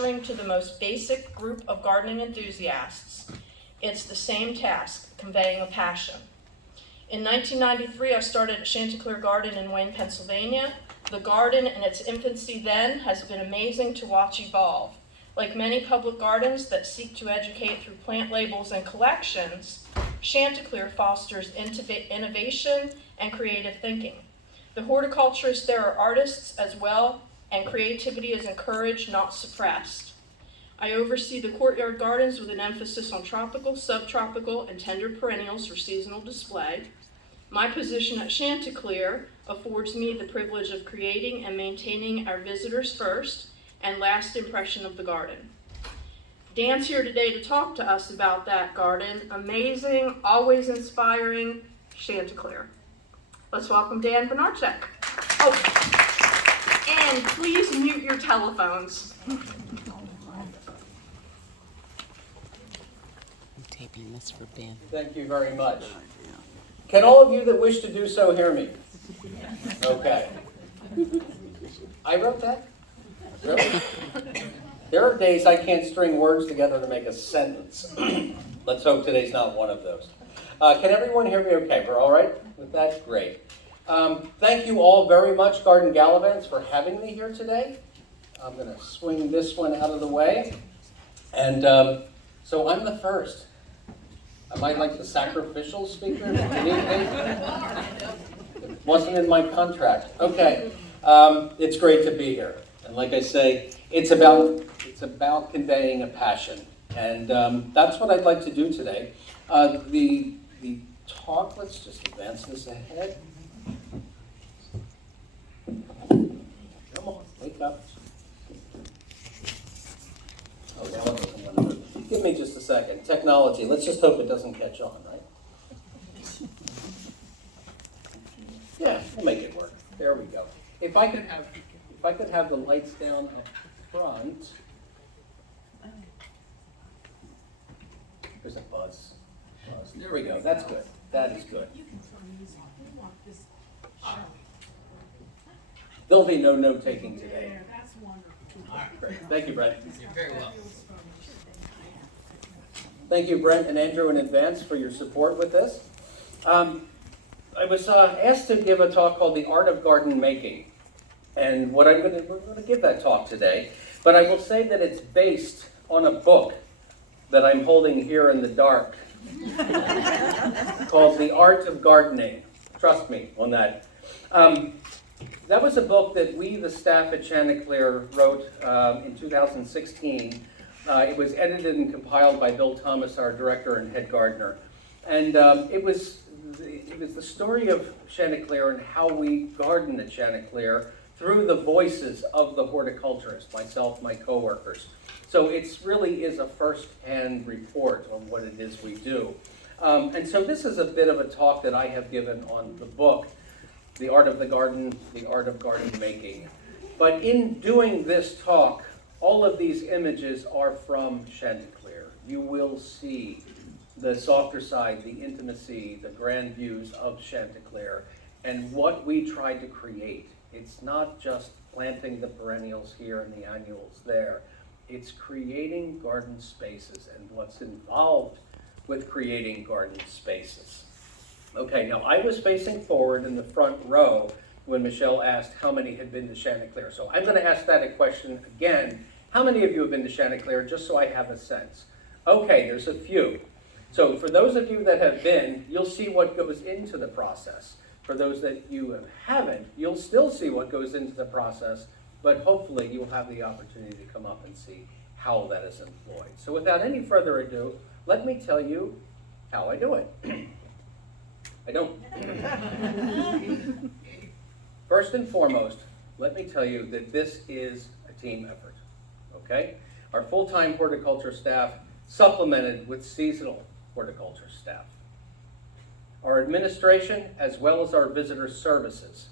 manufacturing to the most basic group of gardening enthusiasts, it's the same task, conveying a passion. In 1993, I started at Chanticleer Garden in Wayne, Pennsylvania. The garden in its infancy then has been amazing to watch evolve. Like many public gardens that seek to educate through plant labels and collections, Chanticleer fosters innovation and creative thinking. The horticulturists there are artists as well, and creativity is encouraged, not suppressed. I oversee the courtyard gardens with an emphasis on tropical, subtropical, and tender perennials for seasonal display. My position at Chanticleer affords me the privilege of creating and maintaining our visitors' first and last impression of the garden. Dan's here today to talk to us about that garden. Amazing, always inspiring Chanticleer. Let's welcome Dan Benarcik. Oh, and please mute your telephones. I'm taping this for Ben. Thank you very much. Can all of you that wish to do so hear me? Okay. I wrote that? Really? There are days I can't string words together to make a sentence. Let's hope today's not one of those. Can everyone hear me okay? We're all right with that? Great. Thank you all very much, Garden Gallivants, for having me here today. I'm going to swing this one out of the way. And so I'm the first. Am I like the sacrificial speaker? It wasn't in my contract. Okay. It's great to be here. And like I say, it's about conveying a passion. And that's what I'd like to do today. The talk, let's just advance this ahead. Come on, wake up. Oh, now it doesn't want to move. Give me just a second. Technology, let's just hope it doesn't catch on, right? Yeah, we'll make it work. There we go. If I could have the lights down up front. There's a buzz. There we go. That's good. That is good. There'll be no note-taking today. That's wonderful. Great. Thank you, Brent. You're very welcome. Thank you, Brent and Andrew, in advance for your support with this. I was asked to give a talk called The Art of Garden Making. And we're going to give that talk today. But I will say that it's based on a book that I'm holding here in the dark called The Art of Gardening. Trust me on that. That was a book that we, the staff at Chanticleer, wrote in 2016. It was edited and compiled by Bill Thomas, our director and head gardener. And it was the story of Chanticleer and how we garden at Chanticleer through the voices of the horticulturists, myself, my coworkers. So it really is a first-hand report on what it is we do. And so this is a bit of a talk that I have given on the book, The Art of the Garden, The Art of Garden Making. But in doing this talk, all of these images are from Chanticleer. You will see the softer side, the intimacy, the grand views of Chanticleer, and what we tried to create. It's not just planting the perennials here and the annuals there. It's creating garden spaces and what's involved with creating garden spaces. Okay, now I was facing forward in the front row when Michelle asked how many had been to Chanticleer. So I'm going to ask that a question again. How many of you have been to Chanticleer, just so I have a sense? Okay, there's a few. So for those of you that have been, you'll see what goes into the process. For those that you haven't, you'll still see what goes into the process, but hopefully you'll have the opportunity to come up and see how that is employed. So without any further ado, let me tell you how I do it. I don't. First and foremost, let me tell you that this is a team effort, okay? Our full-time horticulture staff supplemented with seasonal horticulture staff. Our administration, as well as our visitor services,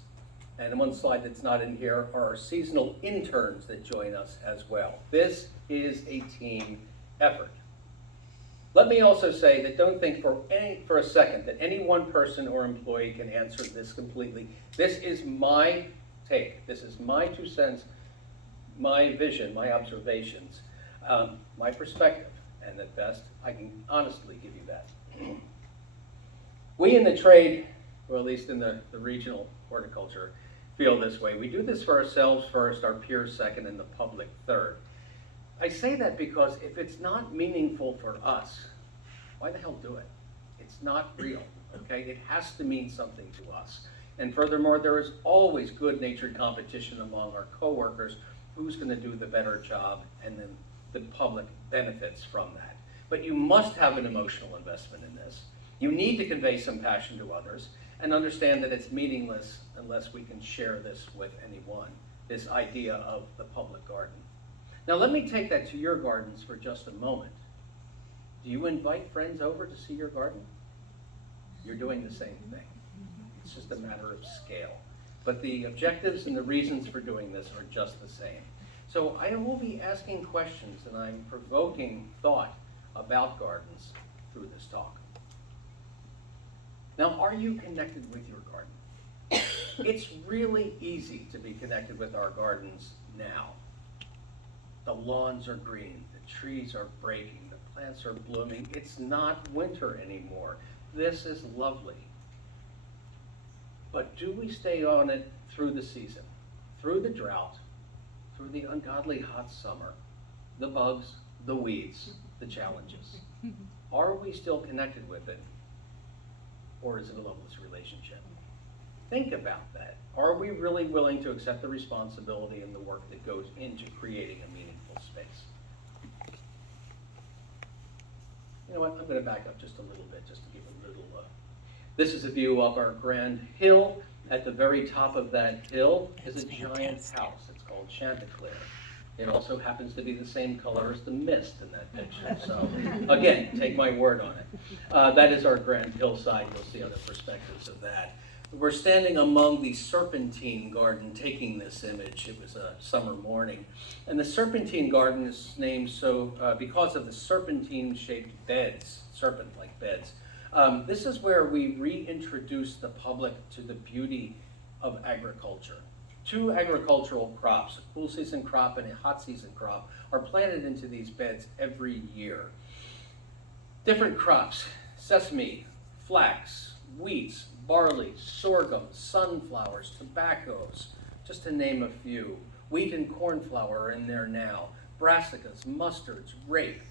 and one slide that's not in here, are our seasonal interns that join us as well. This is a team effort. Let me also say that don't think for a second that any one person or employee can answer this completely. This is my take. This is my 2 cents. my vision, my observations, my perspective, and at best, I can honestly give you that. We in the trade, or at least in the regional horticulture, feel this way. We do this for ourselves first, our peers second, and the public third. I say that because if it's not meaningful for us, why the hell do it? It's not real, okay? It has to mean something to us. And furthermore, there is always good-natured competition among our coworkers. Who's going to do the better job, and then the public benefits from that. But you must have an emotional investment in this. You need to convey some passion to others and understand that it's meaningless unless we can share this with anyone, this idea of the public garden. Now let me take that to your gardens for just a moment. Do you invite friends over to see your garden? You're doing the same thing. It's just a matter of scale. But the objectives and the reasons for doing this are just the same. So I will be asking questions and I'm provoking thought about gardens through this talk. Now, are you connected with your garden? It's really easy to be connected with our gardens now. The lawns are green, the trees are breaking, the plants are blooming. It's not winter anymore. This is lovely. But do we stay on it through the season, through the drought, through the ungodly hot summer, the bugs, the weeds, the challenges? Are we still connected with it, or is it a loveless relationship? Think about that. Are we really willing to accept the responsibility and the work that goes into creating a meaningful space? You know what, I'm going to back up just a little bit, just to give a little this is a view of our grand hill. At the very top of that hill is a giant house. It's called Chanticleer. It also happens to be the same color as the mist in that picture. So again, take my word on it. That is our grand hillside. You'll see other perspectives of that. We're standing among the serpentine garden taking this image. It was a summer morning. And the serpentine garden is named so because of the serpentine-shaped beds, serpent-like beds. This is where we reintroduce the public to the beauty of agriculture. 2 agricultural crops, a cool season crop and a hot season crop, are planted into these beds every year. Different crops: sesame, flax, wheats, barley, sorghum, sunflowers, tobaccos, just to name a few. Wheat and cornflower are in there now. Brassicas, mustards, rape.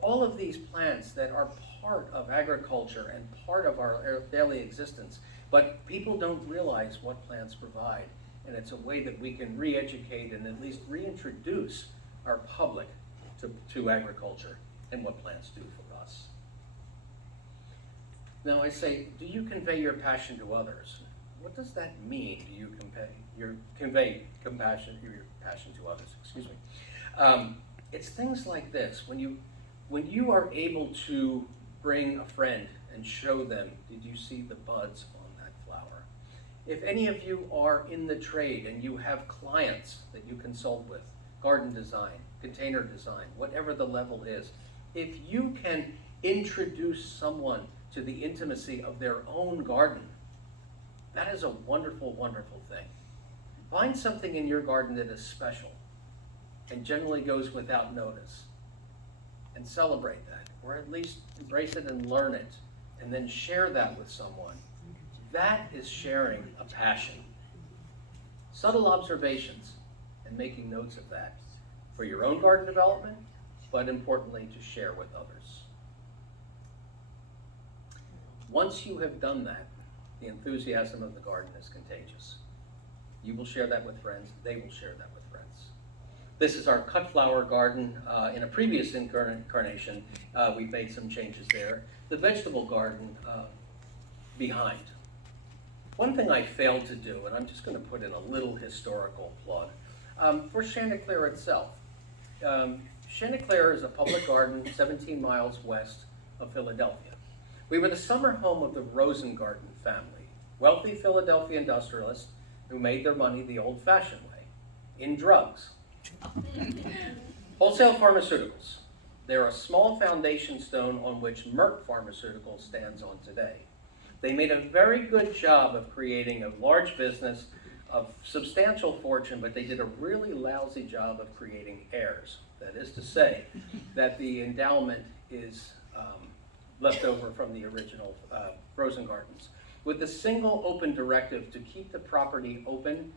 All of these plants that are part of agriculture and part of our daily existence, but people don't realize what plants provide. And it's a way that we can re-educate and at least reintroduce our public to agriculture and what plants do for us. Now I say, do you convey your passion to others? What does that mean? Do you convey compassion, your passion to others? Excuse me. It's things like this. When you are able to bring a friend and show them, did you see the buds on that flower? If any of you are in the trade and you have clients that you consult with, garden design, container design, whatever the level is, if you can introduce someone to the intimacy of their own garden, that is a wonderful, wonderful thing. Find something in your garden that is special and generally goes without notice, and celebrate that, or at least embrace it and learn it, and then share that with someone. That is sharing a passion. Subtle observations and making notes of that for your own garden development, but importantly to share with others. Once you have done that, the enthusiasm of the garden is contagious. You will share that with friends, they will share that with friends. This is our cut flower garden. In a previous incarnation, we've made some changes there. The vegetable garden behind. One thing I failed to do, and I'm just going to put in a little historical plug, for Chanticleer itself. Chanticleer is a public garden 17 miles west of Philadelphia. We were the summer home of the Rosengarten family, wealthy Philadelphia industrialists who made their money the old-fashioned way, in drugs. Wholesale pharmaceuticals. They're a small foundation stone on which Merck Pharmaceuticals stands on today. They made a very good job of creating a large business of substantial fortune, but they did a really lousy job of creating heirs. That is to say, that the endowment is left over from the original Rosengardens, with a single open directive to keep the property open,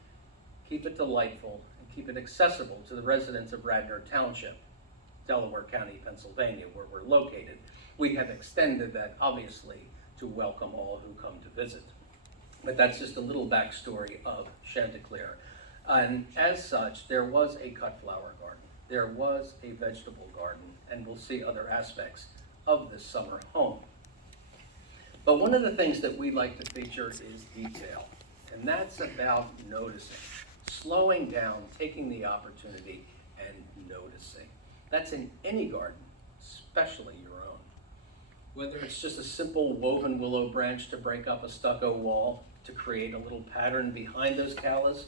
keep it delightful, and keep it accessible to the residents of Radnor Township, Delaware County, Pennsylvania, where we're located. We have extended that, obviously, to welcome all who come to visit. But that's just a little backstory of Chanticleer. And as such, there was a cut flower garden, there was a vegetable garden, and we'll see other aspects of this summer home. But one of the things that we like to feature is detail, and that's about noticing, slowing down, taking the opportunity, and noticing. That's in any garden, especially your own. Whether it's just a simple woven willow branch to break up a stucco wall, to create a little pattern behind those callas,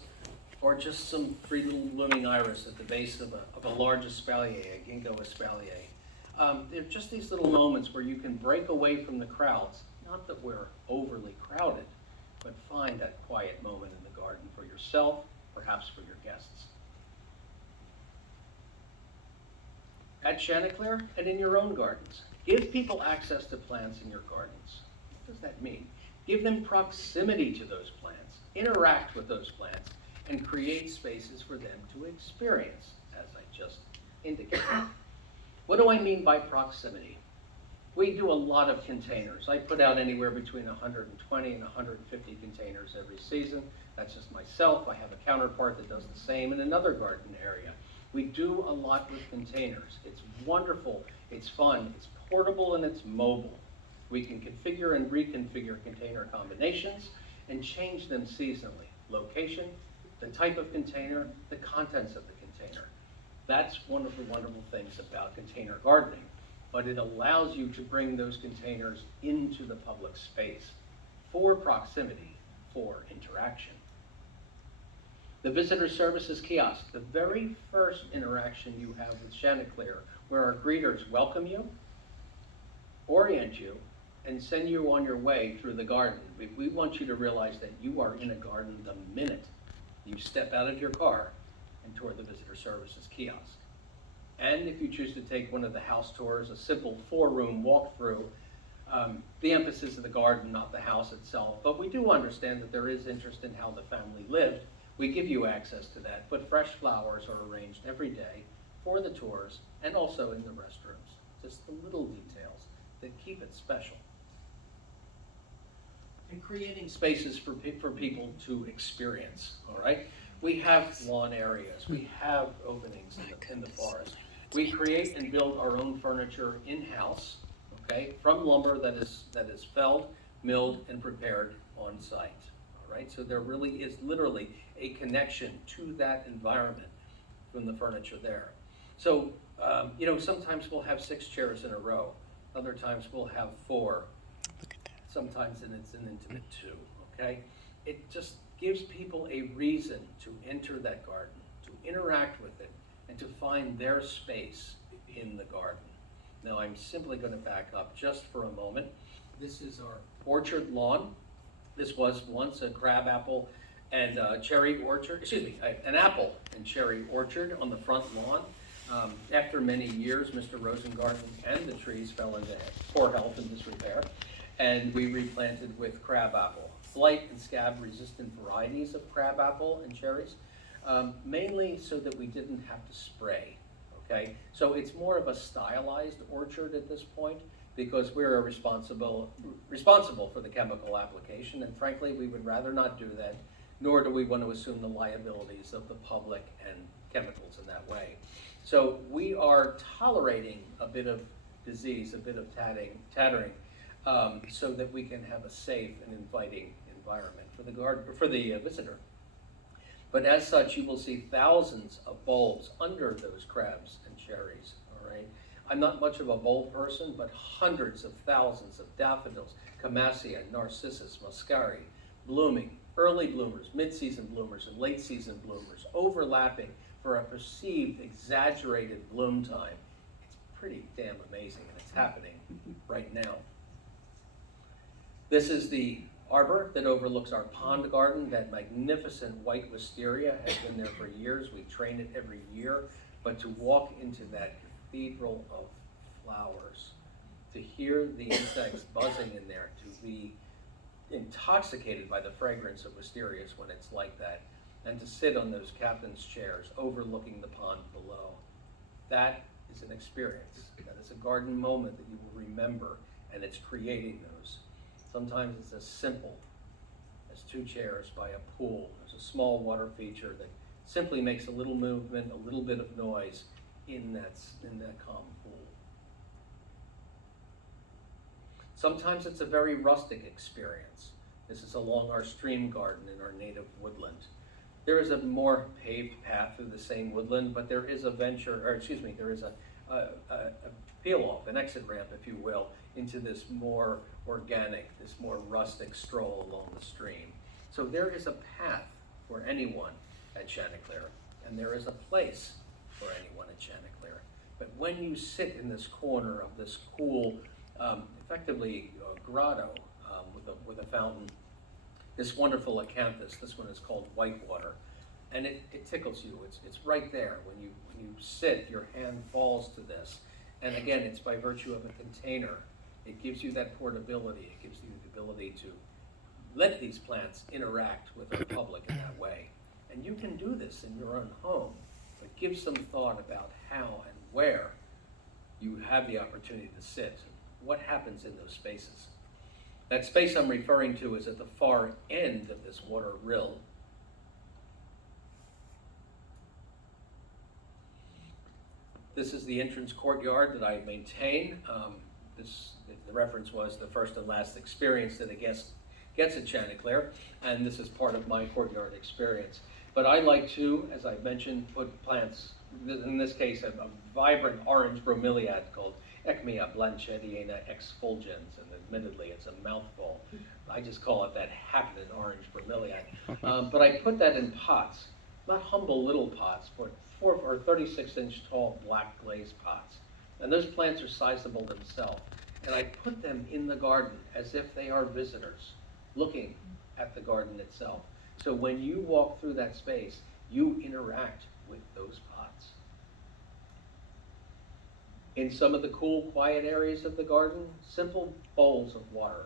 or just some free little blooming iris at the base of a large espalier, a ginkgo espalier. They're just these little moments where you can break away from the crowds, not that we're overly crowded, but find that quiet moment in the garden for yourself, perhaps for your guests. At Chanticleer and in your own gardens, give people access to plants in your gardens. What does that mean? Give them proximity to those plants, interact with those plants, and create spaces for them to experience, as I just indicated. What do I mean by proximity? We do a lot of containers. I put out anywhere between 120 and 150 containers every season. That's just myself. I have a counterpart that does the same in another garden area. We do a lot with containers. It's wonderful, it's fun, it's portable, and it's mobile. We can configure and reconfigure container combinations and change them seasonally. Location, the type of container, the contents of the container. That's one of the wonderful things about container gardening, but it allows you to bring those containers into the public space for proximity, for interaction. The visitor services kiosk, the very first interaction you have with Chanticleer, where our greeters welcome you, orient you, and send you on your way through the garden. We want you to realize that you are in a garden the minute you step out of your car and toward the visitor services kiosk. And if you choose to take one of the house tours, a simple 4-room walkthrough, the emphasis of the garden, not the house itself, but we do understand that there is interest in how the family lived. We give you access to that, but fresh flowers are arranged every day for the tours and also in the restrooms. Just the little details that keep it special. And creating spaces for people to experience, all right? We have lawn areas, we have openings in the forest. We create and build our own furniture in-house, okay, from lumber that is felled, milled, and prepared on site, all right? So there really is literally a connection to that environment from the furniture there. So, sometimes we'll have 6 chairs in a row. Other times we'll have 4. Sometimes it's an intimate 2, okay? It just gives people a reason to enter that garden, to interact with it, and to find their space in the garden. Now I'm simply going to back up just for a moment. This is our orchard lawn. This was once a crabapple and cherry orchard, an apple and cherry orchard on the front lawn. After many years, Mr. Rosengarten and the trees fell into poor health and disrepair, and we replanted with crabapple, blight and scab resistant varieties of crabapple and cherries, mainly so that we didn't have to spray, okay? So it's more of a stylized orchard at this point because we're responsible for the chemical application, and frankly, we would rather not do that, nor do we want to assume the liabilities of the public and chemicals in that way. So we are tolerating a bit of disease, a bit of tattering, so that we can have a safe and inviting environment for the visitor. But as such, you will see thousands of bulbs under those crabs and cherries, all right? I'm not much of a bulb person, but hundreds of thousands of daffodils, camassia, narcissus, muscari, blooming, early bloomers, mid-season bloomers, and late-season bloomers, overlapping for a perceived exaggerated bloom time. It's pretty damn amazing, and it's happening right now. This is the arbor that overlooks our pond garden. That magnificent white wisteria has been there for years. We train it every year. But to walk into that cathedral of flowers, to hear the insects buzzing in there, to be intoxicated by the fragrance of wisterias when it's like that, and to sit on those captain's chairs overlooking the pond below. That is an experience. That is a garden moment that you will remember, and it's creating those. Sometimes it's as simple as 2 chairs by a pool. There's a small water feature that simply makes a little movement, a little bit of noise in that calm pool. Sometimes it's a very rustic experience. This is along our stream garden in our native woodland. There is a more paved path through the same woodland, but there is a there is a peel-off, an exit ramp, if you will, into this more organic, this more rustic stroll along the stream. So there is a path for anyone at Chanticleer, and there is a place for anyone at Chanticleer. But when you sit in this corner of this cool, effectively grotto with a fountain, this wonderful acanthus, this one is called Whitewater, and it tickles you. It's right there. When you sit, your hand falls to this. And again, it's by virtue of a container. It gives you that portability. It gives you the ability to let these plants interact with the public in that way. And you can do this in your own home, but give some thought about how and where you have the opportunity to sit. What happens in those spaces? That space I'm referring to is at the far end of this water rill. This is the entrance courtyard that I maintain. The reference was the first and last experience that a guest gets at Chanticleer, and this is part of my courtyard experience. But I like to, as I mentioned, put plants, in this case, a vibrant orange bromeliad called Echmea blanchetiana exfulgens, and admittedly it's a mouthful. I just call it that happening orange bromeliad. But I put that in pots, not humble little pots, but 4 or 36-inch tall black glazed pots. And those plants are sizable themselves. And I put them in the garden as if they are visitors looking at the garden itself. So when you walk through that space, you interact with those pots. In some of the cool, quiet areas of the garden, simple bowls of water,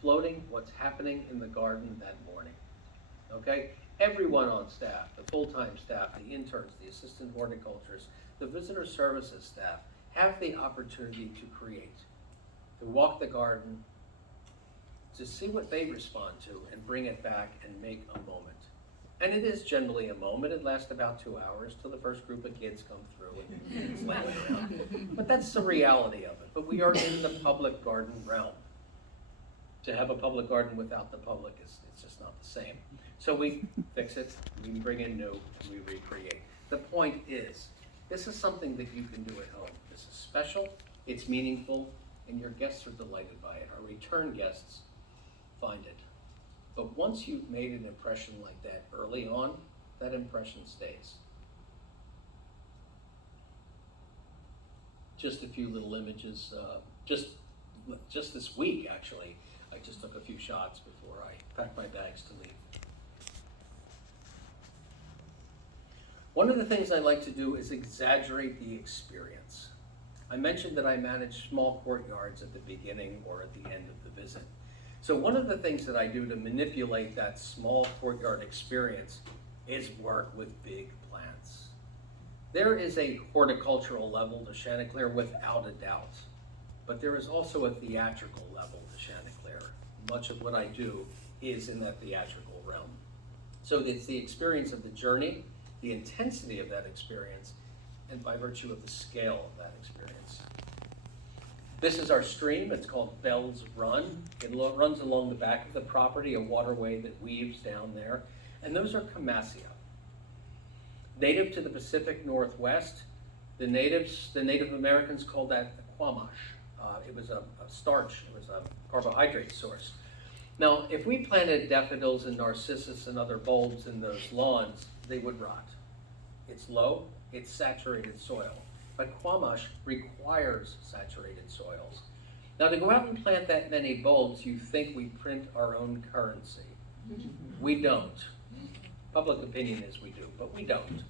floating what's happening in the garden that morning. Okay? Everyone on staff, the full-time staff, the interns, the assistant horticulturists, the visitor services staff, have the opportunity to create, to walk the garden, to see what they respond to and bring it back and make a moment. And it is generally a moment. It lasts about 2 hours till the first group of kids come through and slam it around. But that's the reality of it. But we are in the public garden realm. To have a public garden without the public it's just not the same. So we fix it, we bring in new, and we recreate. The point is, this is something that you can do at home. This is special, it's meaningful, and your guests are delighted by it. Our return guests find it. But once you've made an impression like that early on, that impression stays. Just a few little images, just this week actually, I just took a few shots before I packed my bags to leave. One of the things I like to do is exaggerate the experience. I mentioned that I manage small courtyards at the beginning or at the end of the visit. So one of the things that I do to manipulate that small courtyard experience is work with big plants. There is a horticultural level to Chanticleer without a doubt, but there is also a theatrical level to Chanticleer. Much of what I do is in that theatrical realm. So it's the experience of the journey, the intensity of that experience, and by virtue of the scale of that experience. This is our stream. It's called Bell's Run. It runs along the back of the property, a waterway that weaves down there. And those are Camassia. Native to the Pacific Northwest, the Native Americans called that quamash. It was a starch, it was a carbohydrate source. Now, if we planted daffodils and narcissus and other bulbs in those lawns, they would rot. It's low, it's saturated soil. But quamash requires saturated soils. Now, to go out and plant that many bulbs, you think we print our own currency. We don't. Public opinion is we do, but we don't.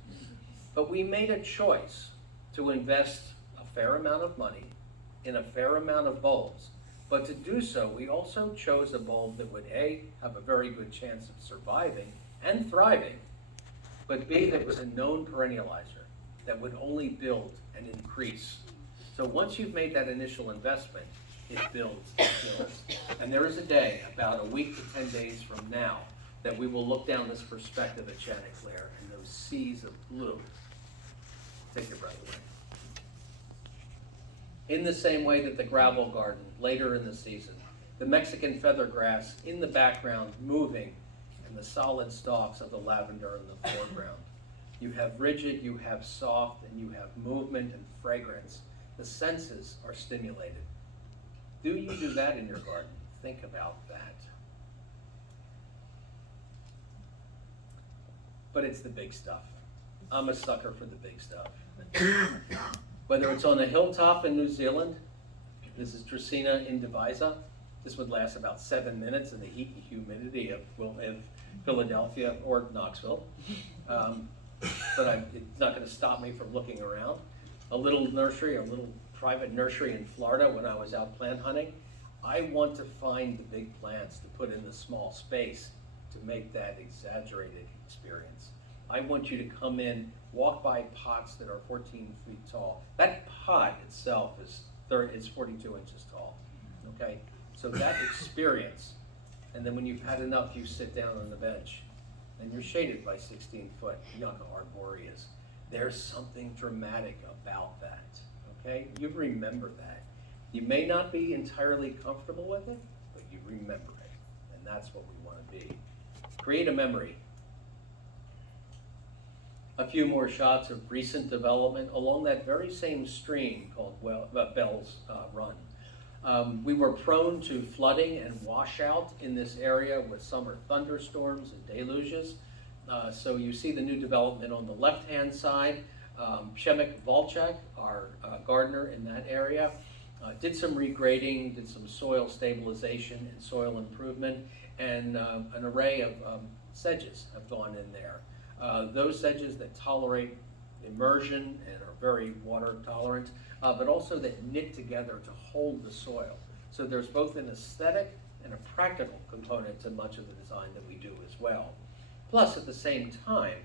But we made a choice to invest a fair amount of money in a fair amount of bulbs. But to do so, we also chose a bulb that would A, have a very good chance of surviving and thriving, but B, that was a known perennializer that would only build and increase. So once you've made that initial investment, it builds, it builds. And there is a day, about a week to 10 days from now, that we will look down this perspective at Chanticleer and those seas of blue take your breath away. In the same way that the gravel garden, later in the season, the Mexican feather grass in the background moving, and the solid stalks of the lavender in the foreground. You have rigid, you have soft, and you have movement and fragrance. The senses are stimulated. Do you do that in your garden? Think about that. But it's the big stuff. I'm a sucker for the big stuff. Whether it's on a hilltop in New Zealand, this is Dracaena indivisa. This would last about 7 minutes in the heat and humidity of Philadelphia or Knoxville. But it's not going to stop me from looking around. A little nursery, a little private nursery in Florida when I was out plant hunting. I want to find the big plants to put in the small space to make that exaggerated experience. I want you to come in, walk by pots that are 14 feet tall. That pot itself is 42 inches tall, okay? So that experience, and then when you've had enough, you sit down on the bench, and you're shaded by 16-foot Yucca arboreas. There's something dramatic about that, okay? You remember that. You may not be entirely comfortable with it, but you remember it, and that's what we want to be. Create a memory. A few more shots of recent development along that very same stream called Bell's Run. We were prone to flooding and washout in this area with summer thunderstorms and deluges. So you see the new development on the left-hand side. Przemek Walczak, our gardener in that area, did some regrading, did some soil stabilization and soil improvement, and an array of sedges have gone in there. Those sedges that tolerate immersion and are very water tolerant, but also that knit together to hold the soil. So there's both an aesthetic and a practical component to much of the design that we do as well. Plus, at the same time,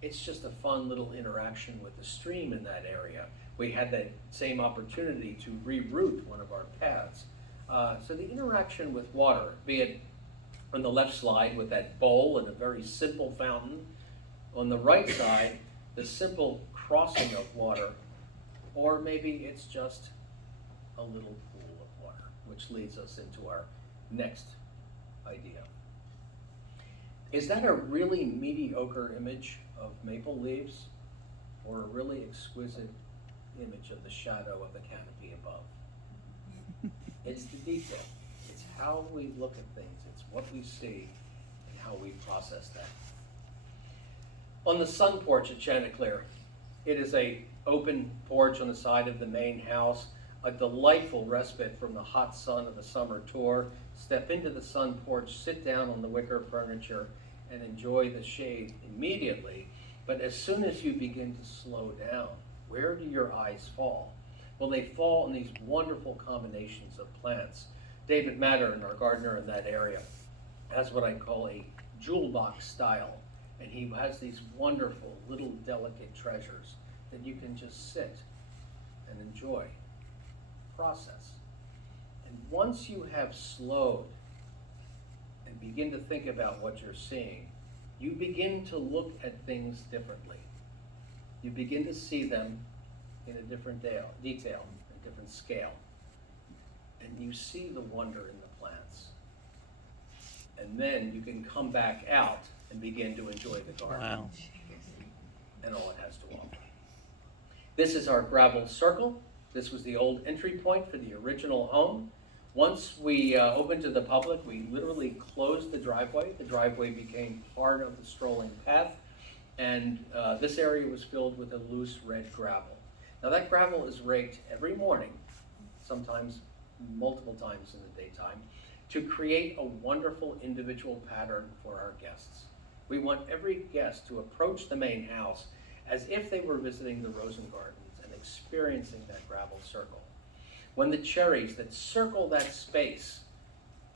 it's just a fun little interaction with the stream in that area. We had that same opportunity to reroute one of our paths. So the interaction with water, be it on the left slide with that bowl and a very simple fountain, on the right side, the simple crossing of water, or maybe it's just a little pool of water, which leads us into our next idea. Is that a really mediocre image of maple leaves, or a really exquisite image of the shadow of the canopy above? It's the detail. It's how we look at things. It's what we see and how we process that. On the sun porch at Chanticleer, it is an open porch on the side of the main house, a delightful respite from the hot sun of the summer tour. Step into the sun porch, sit down on the wicker furniture, and enjoy the shade immediately. But as soon as you begin to slow down, where do your eyes fall? Well, they fall on these wonderful combinations of plants. David Mattern, our gardener in that area, has what I call a jewel box style. And he has these wonderful little delicate treasures that you can just sit and enjoy, process. And once you have slowed and begin to think about what you're seeing, you begin to look at things differently. You begin to see them in a different detail, a different scale. And you see the wonder in the plants. And then you can come back out and begin to enjoy the garden. Wow. And all it has to offer. This is our gravel circle. This was the old entry point for the original home. Once we opened to the public, we literally closed the driveway. The driveway became part of the strolling path, and this area was filled with a loose red gravel. Now that gravel is raked every morning, sometimes multiple times in the daytime, to create a wonderful individual pattern for our guests. We want every guest to approach the main house as if they were visiting the Rosen Gardens and experiencing that gravel circle. When the cherries that circle that space,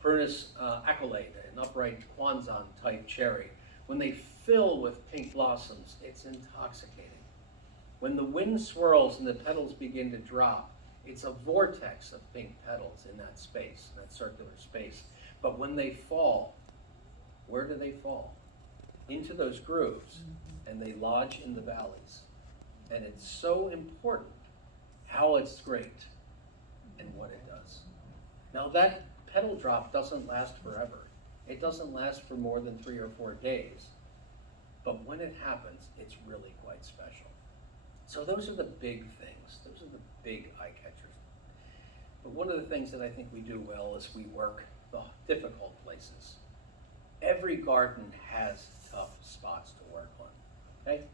Furnace Accolade, an upright Kwanzan type cherry, when they fill with pink blossoms, it's intoxicating. When the wind swirls and the petals begin to drop, it's a vortex of pink petals in that space, that circular space. But when they fall, where do they fall? Into those grooves, and they lodge in the valleys. And it's so important how it's scraped and what it does. Now that petal drop doesn't last forever. It doesn't last for more than 3 or 4 days. But when it happens, it's really quite special. So those are the big things. Those are the big eye catchers. But one of the things that I think we do well is we work the difficult places. Every garden has tough spots to work on, okay?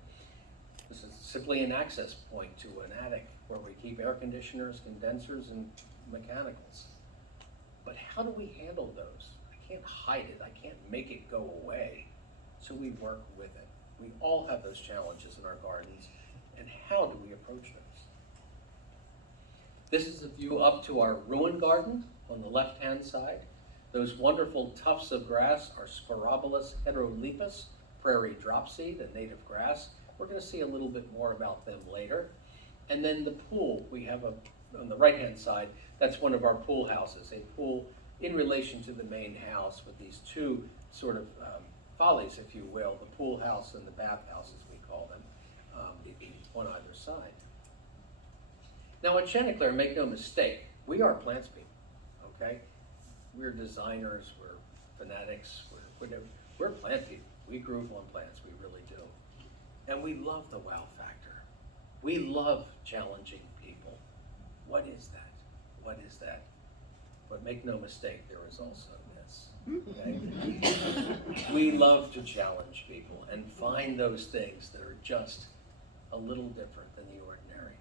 This is simply an access point to an attic where we keep air conditioners, condensers, and mechanicals. But how do we handle those? I can't hide it. I can't make it go away. So we work with it. We all have those challenges in our gardens. And how do we approach those? This is a view up to our ruin garden on the left-hand side. Those wonderful tufts of grass are Sporobolus heterolepis, prairie dropseed, a native grass. We're going to see a little bit more about them later. And then the pool, we have on the right-hand side, that's one of our pool houses, a pool in relation to the main house with these two sort of follies, if you will, the pool house and the bath house, as we call them, on either side. Now at Chanticleer, make no mistake, we are plants people, okay? We're designers, we're fanatics, we're plant people. We groove on plants, we really do. And we love the wow factor. We love challenging people. What is that? What is that? But make no mistake, there is also this. Okay? We love to challenge people and find those things that are just a little different than the ordinary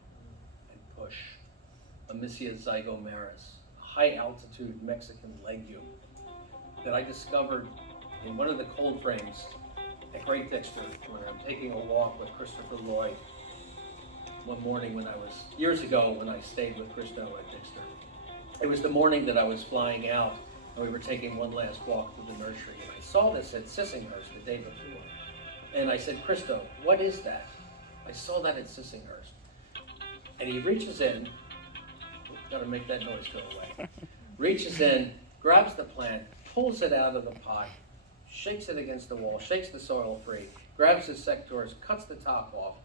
and push. Amicia zygomaris, a high altitude Mexican legume that I discovered in one of the cold frames at Great Dixter when I'm taking a walk with Christopher Lloyd one morning when I was, years ago when I stayed with Christo at Dixter. It was the morning that I was flying out and we were taking one last walk through the nursery, and I saw this at Sissinghurst the day before. And I said, Christo, what is that? I saw that at Sissinghurst. And he reaches in, gotta make that noise go away, reaches in, grabs the plant, pulls it out of the pot, shakes it against the wall, shakes the soil free, grabs his secateurs, cuts the top off,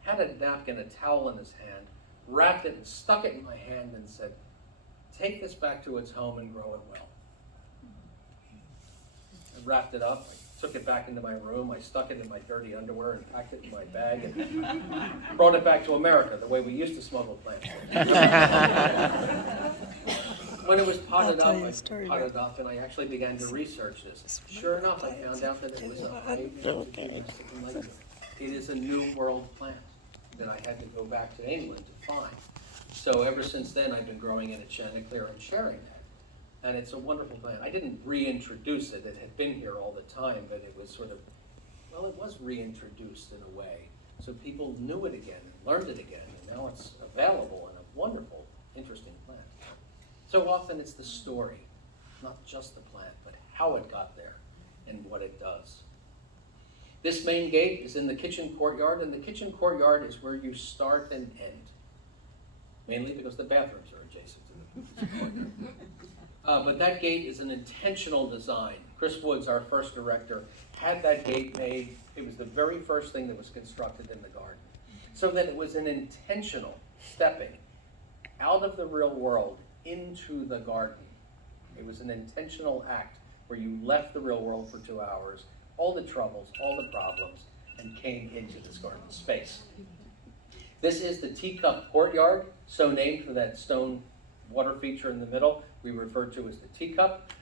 had a napkin, a towel in his hand, wrapped it and stuck it in my hand and said, take this back to its home and grow it well. I wrapped it up, I took it back into my room, I stuck it in my dirty underwear and packed it in my bag and brought it back to America the way we used to smuggle plants. When it was potted up, I potted up and I actually began to research this. Sure enough, I found out that it was a high altitude Mexican legume. It is a New World plant that I had to go back to England to find. So ever since then, I've been growing it at Chanticleer and sharing that. And it's a wonderful plant. I didn't reintroduce it. It had been here all the time, but it was sort of, well, it was reintroduced in a way. So people knew it again and learned it again, and now it's available and a wonderful, interesting plant. So often it's the story, not just the plant, but how it got there and what it does. This main gate is in the kitchen courtyard, and the kitchen courtyard is where you start and end, mainly because the bathrooms are adjacent to the kitchen courtyard. But that gate is an intentional design. Chris Woods, our first director, had that gate made. It was the very first thing that was constructed in the garden, so that it was an intentional stepping out of the real world into the garden. It was an intentional act where you left the real world for 2 hours, all the troubles, all the problems, and came into this garden space. This is the teacup courtyard, so named for that stone water feature in the middle we refer to as the teacup.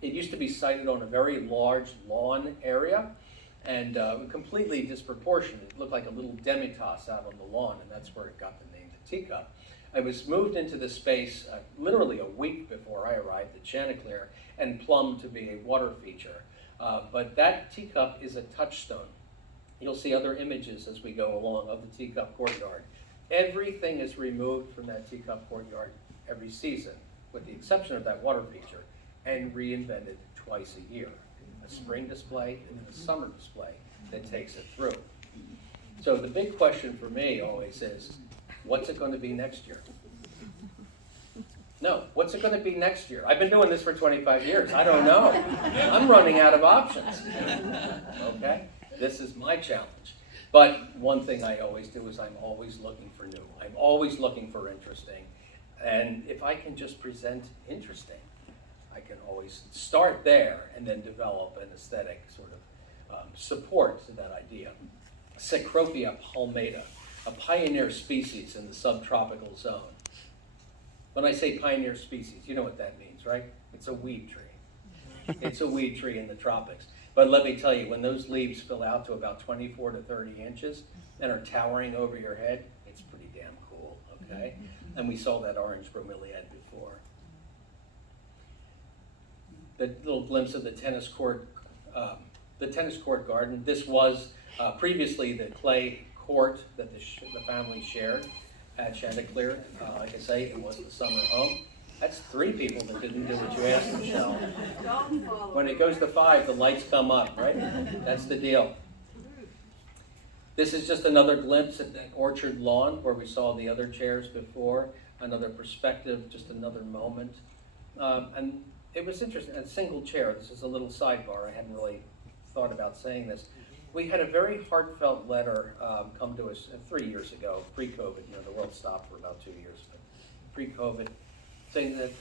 It used to be sited on a very large lawn area and completely disproportionate. It looked like a little demitasse out on the lawn, and that's where it got the name the teacup. I was moved into this space literally a week before I arrived at Chanticleer and plumbed to be a water feature. But that teacup is a touchstone. You'll see other images as we go along of the teacup courtyard. Everything is removed from that teacup courtyard every season, with the exception of that water feature, and reinvented twice a year. A spring display and then a summer display that takes it through. So the big question for me always is, what's it going to be next year? No, what's it going to be next year? I've been doing this for 25 years. I don't know. I'm running out of options. Okay? This is my challenge. But one thing I always do is I'm always looking for new. I'm always looking for interesting. And if I can just present interesting, I can always start there and then develop an aesthetic sort of support to that idea. Cecropia palmata, a pioneer species in the subtropical zone. When I say pioneer species, you know what that means, right? It's a weed tree. It's a weed tree in the tropics. But let me tell you, when those leaves fill out to about 24 to 30 inches and are towering over your head, it's pretty damn cool, okay? And we saw that orange bromeliad before. The little glimpse of the tennis court garden. This was previously the clay court that the family shared at Chanticleer. Like I say, it was the summer home. That's 3 people that didn't do what you asked them, Michelle. When it goes to 5, the lights come up, right? That's the deal. This is just another glimpse at the orchard lawn where we saw the other chairs before. Another perspective, just another moment. And it was interesting, a single chair. This is a little sidebar. I hadn't really thought about saying this. We had a very heartfelt letter come to us 3 years ago, pre-COVID. You know, the world stopped for about 2 years, but pre-COVID, saying that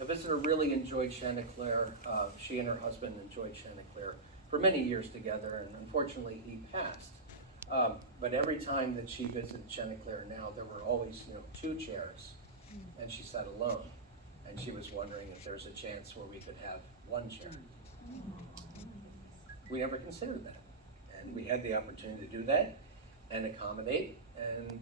a visitor really enjoyed Chanticleer. She and her husband enjoyed Chanticleer for many years together, and unfortunately he passed. But every time that she visited Chanticleer now, there were always 2 chairs, and she sat alone. And she was wondering if there's a chance where we could have 1 chair. We never considered that. And we had the opportunity to do that and accommodate. And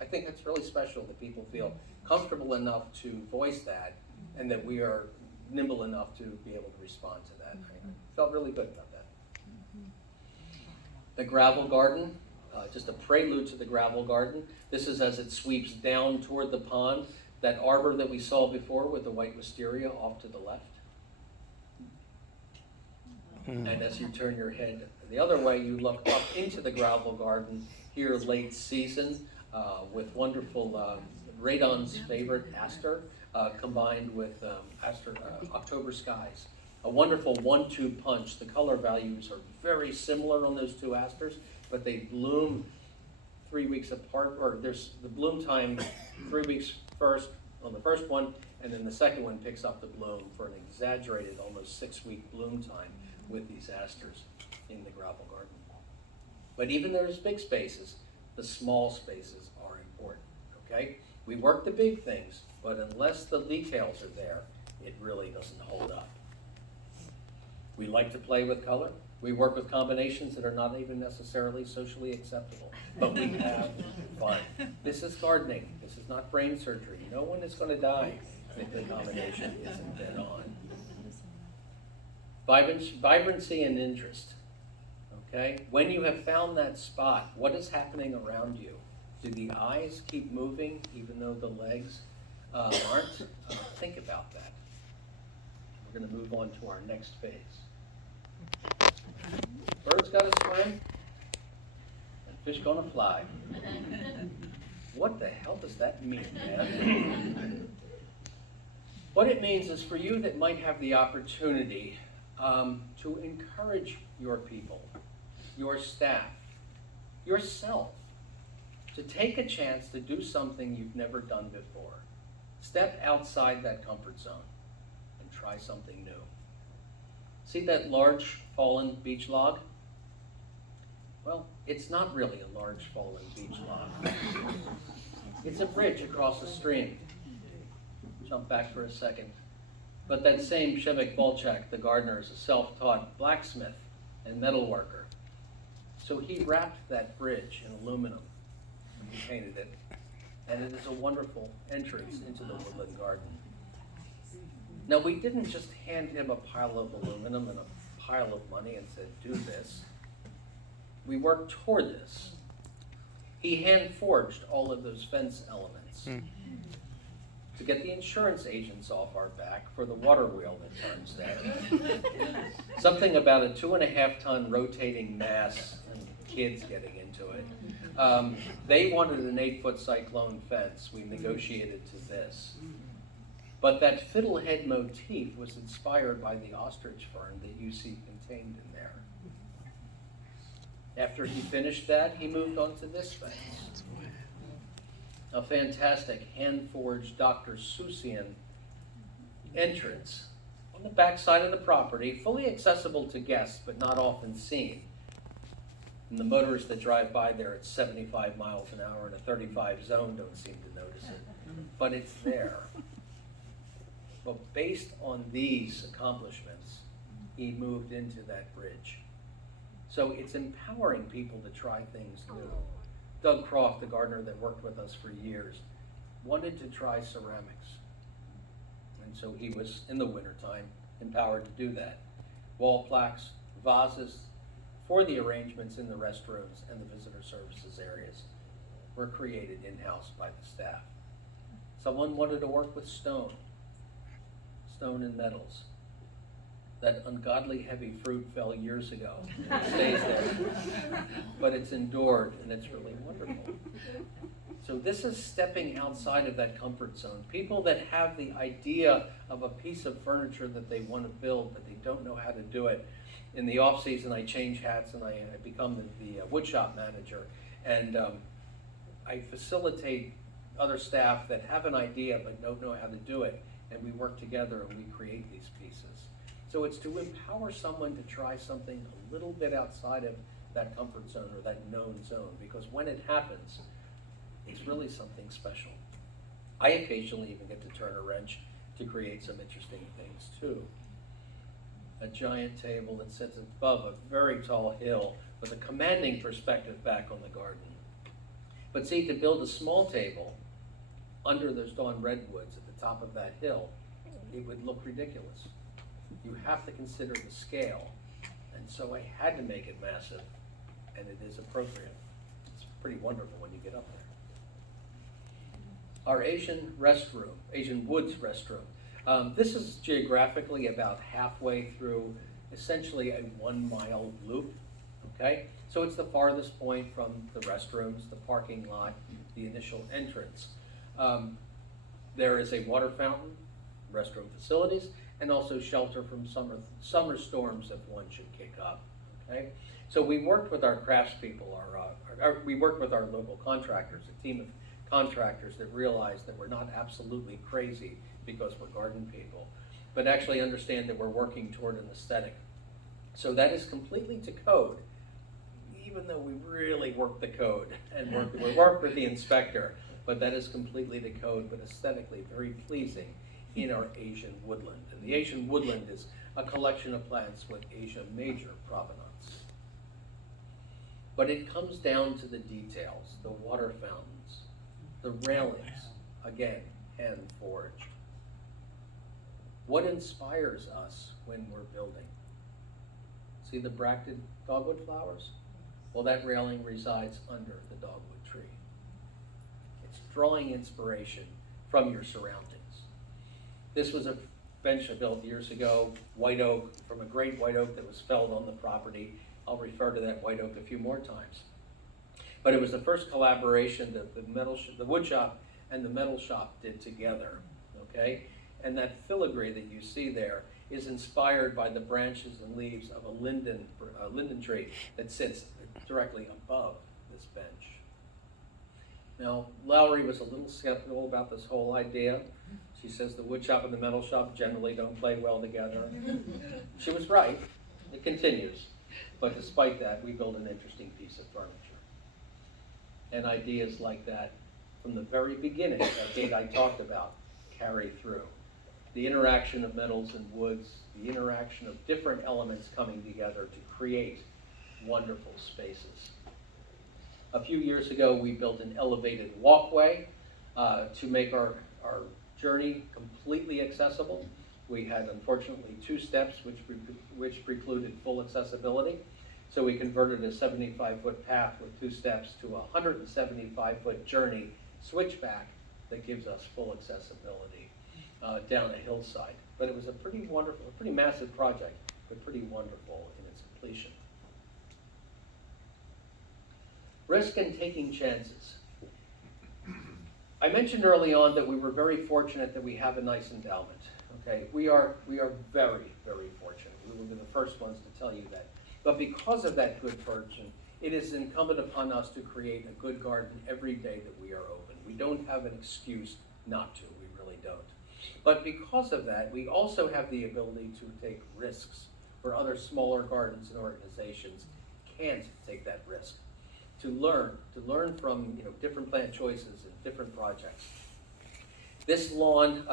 I think that's really special that people feel comfortable enough to voice that and that we are nimble enough to be able to respond to that. I felt really good about that. The gravel garden, just a prelude to the gravel garden. This is as it sweeps down toward the pond. That arbor that we saw before with the white wisteria off to the left. And as you turn your head the other way, you look up into the gravel garden here late season with wonderful radon's favorite aster combined with October skies. A wonderful 1-2 punch. The color values are very similar on those 2 asters, but they bloom 3 weeks apart, or there's the bloom time 3 weeks first on the first one, and then the second one picks up the bloom for an exaggerated almost 6-week bloom time with these asters in the gravel garden. But even those big spaces, the small spaces are important, okay? We work the big things, but unless the details are there, it really doesn't hold up. We like to play with color. We work with combinations that are not even necessarily socially acceptable, but we have fun. This is gardening. This is not brain surgery. No one is going to die if the combination isn't dead on. Vibrancy and interest. Okay? When you have found that spot, what is happening around you? Do the eyes keep moving even though the legs aren't? Think about that. We're going to move on to our next phase. Birds got to swim, and fish gonna fly. What the hell does that mean, man? What it means is for you that might have the opportunity to encourage your people, your staff, yourself, to take a chance to do something you've never done before. Step outside that comfort zone and try something new. See that large fallen beach log? Well, it's not really a large fallen beach log. It's a bridge across a stream. Jump back for a second. But that same Shevik Bolchak, the gardener, is a self-taught blacksmith and metal worker. So he wrapped that bridge in aluminum and he painted it and it is a wonderful entrance into the woodland garden. Now, we didn't just hand him a pile of aluminum and a pile of money and said, do this. We worked toward this. He hand-forged all of those fence elements to get the insurance agents off our back for the water wheel that turns there. Something about a 2.5-ton rotating mass and kids getting into it. They wanted an 8-foot cyclone fence. We negotiated to this. But that fiddlehead motif was inspired by the ostrich fern that you see contained in there. After he finished that, he moved on to this fence. A fantastic hand-forged Dr. Seussian entrance on the back side of the property, fully accessible to guests, but not often seen. And the motorists that drive by there at 75 miles an hour in a 35 zone don't seem to notice it. But it's there. But based on these accomplishments, he moved into that bridge. So it's empowering people to try things new. Doug Croft, the gardener that worked with us for years, wanted to try ceramics. And so he was, in the wintertime, empowered to do that. Wall plaques, vases for the arrangements in the restrooms and the visitor services areas were created in-house by the staff. Someone wanted to work with stone and metals. That ungodly heavy fruit fell years ago. It stays there. But it's endured, and it's really wonderful. So this is stepping outside of that comfort zone. People that have the idea of a piece of furniture that they want to build, but they don't know how to do it. In the off season, I change hats and I become the woodshop manager. And I facilitate other staff that have an idea but don't know how to do it. And we work together and we create these pieces. So it's to empower someone to try something a little bit outside of that comfort zone or that known zone, because when it happens, it's really something special. I occasionally even get to turn a wrench to create some interesting things too. A giant table that sits above a very tall hill with a commanding perspective back on the garden. But see, to build a small table under those dawn redwoods at the top of that hill, it would look ridiculous. You have to consider the scale. And so I had to make it massive, and it is appropriate. It's pretty wonderful when you get up there. Our Asian woods restroom. This is geographically about halfway through essentially a 1-mile loop, okay? So it's the farthest point from the restrooms, the parking lot, the initial entrance. There is a water fountain, restroom facilities, and also shelter from summer storms if one should kick up, okay? So we worked with our craftspeople, we worked with our local contractors, a team of contractors that realize that we're not absolutely crazy because we're garden people, but actually understand that we're working toward an aesthetic. So that is completely to code, even though we really work the code and work with the inspector, but that is completely to code, but aesthetically very pleasing in our Asian woodland. And the Asian woodland is a collection of plants with Asia major provenance. But it comes down to the details, the water fountains, the railings, again, hand forged. What inspires us when we're building? See the bracted dogwood flowers? Well, that railing resides under the dogwood tree. It's drawing inspiration from your surroundings. This was a bench I built years ago, white oak, from a great white oak that was felled on the property. I'll refer to that white oak a few more times. But it was the first collaboration that the wood shop and the metal shop did together, okay? And that filigree that you see there is inspired by the branches and leaves of a linden tree that sits directly above this bench. Now, Lowry was a little skeptical about this whole idea. She says the wood shop and the metal shop generally don't play well together. She was right. It continues. But despite that, we build an interesting piece of furniture. And ideas like that, from the very beginning, that gate I talked about, carry through. The interaction of metals and woods, the interaction of different elements coming together to create wonderful spaces. A few years ago, we built an elevated walkway to make our journey completely accessible. We had unfortunately 2 steps which precluded full accessibility. So we converted a 75-foot path with 2 steps to a 175-foot journey switchback that gives us full accessibility down a hillside. But it was a pretty wonderful, a pretty massive project, but pretty wonderful in its completion. Risk and taking chances. I mentioned early on that we were very fortunate that we have a nice endowment. Okay, we are very, very fortunate. We will be the first ones to tell you that. But because of that good fortune, it is incumbent upon us to create a good garden every day that we are open. We don't have an excuse not to, we really don't. But because of that, we also have the ability to take risks where other smaller gardens and organizations can't take that risk. To learn from different plant choices and different projects. This lawn,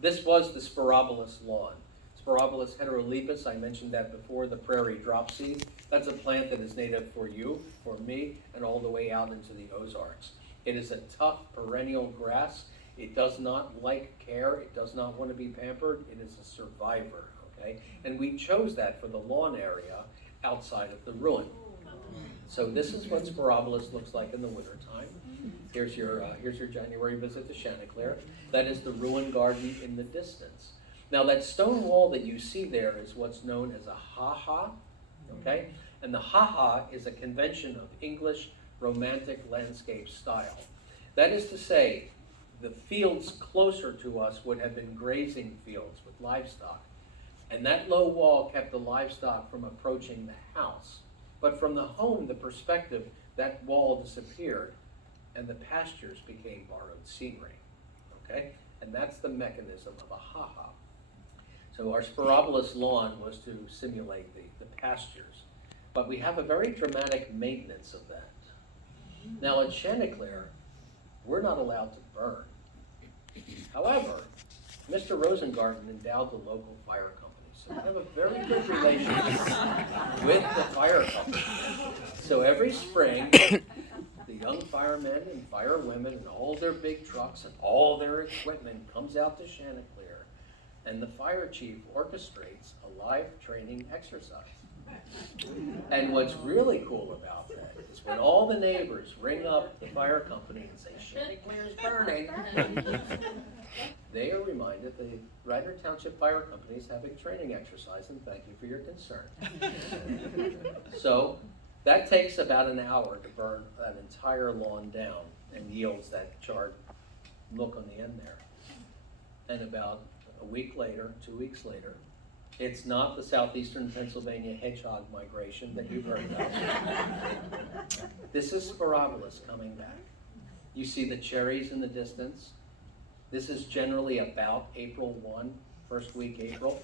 this was the Sporobolus lawn. Sporobolus heterolepis, I mentioned that before, the prairie dropseed. That's a plant that is native for you, for me, and all the way out into the Ozarks. It is a tough perennial grass. It does not like care. It does not want to be pampered. It is a survivor, okay? And we chose that for the lawn area outside of the ruin. So this is what Sporobolus looks like in the wintertime. Here's your January visit to Chanticleer. That is the ruin garden in the distance. Now that stone wall that you see there is what's known as a ha-ha, okay? And the ha-ha is a convention of English Romantic landscape style. That is to say, the fields closer to us would have been grazing fields with livestock. And that low wall kept the livestock from approaching the house. But from the home, the perspective, that wall disappeared and the pastures became borrowed scenery, okay? And that's the mechanism of a ha-ha. So our Sporobolus lawn was to simulate the pastures. But we have a very dramatic maintenance of that. Now at Chanticleer, we're not allowed to burn. However, Mr. Rosengarten endowed the local fire company. So we have a very good relationship with the fire company. So every spring, the young firemen and firewomen and all their big trucks and all their equipment comes out to Chanticleer, and the fire chief orchestrates a live training exercise. And what's really cool about that is when all the neighbors ring up the fire company and say, Chanticleer is burning, they are reminded the Radnor Township Fire Company is having training exercise, and thank you for your concern. So that takes about an hour to burn that entire lawn down and yields that charred look on the end there. And about a week later, 2 weeks later, it's not the southeastern Pennsylvania hedgehog migration that you've heard about. This is Sporobolus coming back. You see the cherries in the distance. This is generally about April 1, first week April.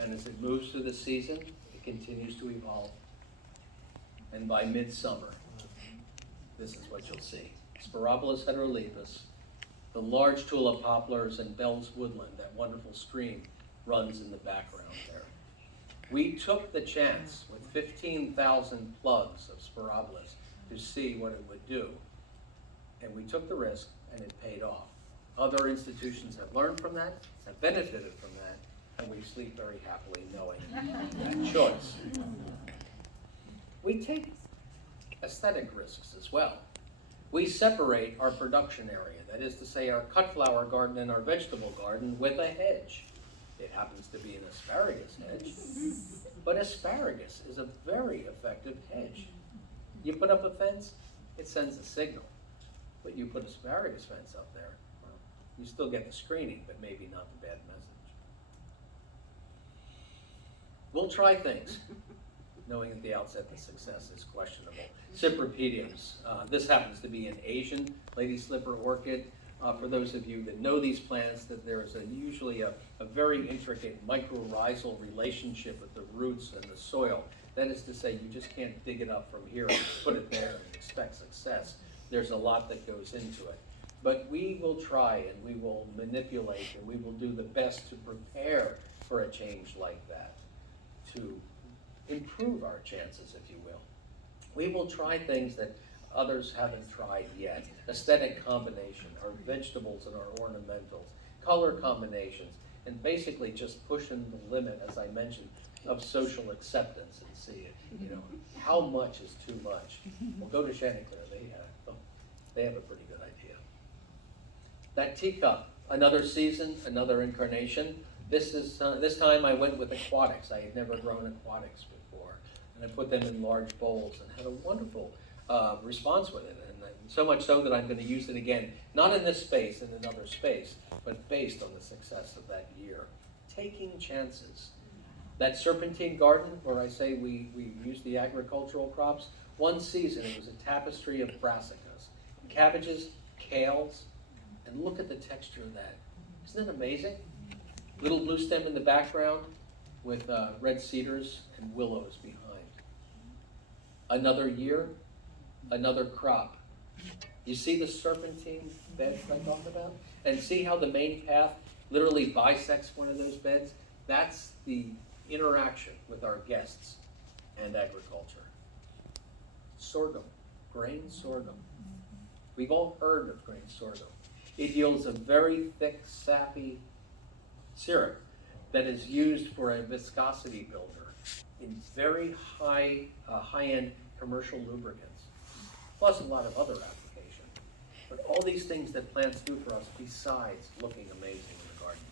And as it moves through the season, it continues to evolve. And by midsummer, this is what you'll see. Sporobolus heterolepis, the large tulip poplars and Bell's woodland, that wonderful stream, runs in the background there. We took the chance with 15,000 plugs of Sporobolus to see what it would do. And we took the risk, and it paid off. Other institutions have learned from that, have benefited from that, and we sleep very happily knowing that choice. We take aesthetic risks as well. We separate our production area, that is to say our cut flower garden and our vegetable garden, with a hedge. It happens to be an asparagus hedge, but asparagus is a very effective hedge. You put up a fence, it sends a signal. But you put asparagus fence up there, well, you still get the screening, but maybe not the bad message. We'll try things, knowing at the outset the success is questionable. Cypripediums. This happens to be an Asian lady slipper orchid. For those of you that know these plants, that there is usually a very intricate mycorrhizal relationship with the roots and the soil. That is to say, you just can't dig it up from here and put it there and expect success. There's a lot that goes into it. But we will try and we will manipulate and we will do the best to prepare for a change like that, to improve our chances, if you will. We will try things that others haven't tried yet. Aesthetic combination, our vegetables and our ornamentals, color combinations, and basically just pushing the limit, as I mentioned, of social acceptance and see it. You know, how much is too much? Well, go to Chanticleer, they have a pretty good idea. That teacup, another season, another incarnation. This time I went with aquatics. I had never grown aquatics before. And I put them in large bowls and had a wonderful response with it. And so much so that I'm going to use it again, not in this space, in another space, but based on the success of that year. Taking chances. That serpentine garden, where I say we use the agricultural crops, one season it was a tapestry of brassicas, cabbages, kales, and look at the texture of that. Isn't that amazing? Little blue stem in the background with red cedars and willows behind. Another year, another crop. You see the serpentine beds I talked about? And see how the main path literally bisects one of those beds? That's the interaction with our guests and agriculture. Sorghum, grain sorghum. We've all heard of grain sorghum. It yields a very thick, sappy syrup that is used for a viscosity builder in very high-end commercial lubricants, plus a lot of other applications. But all these things that plants do for us besides looking amazing in the garden.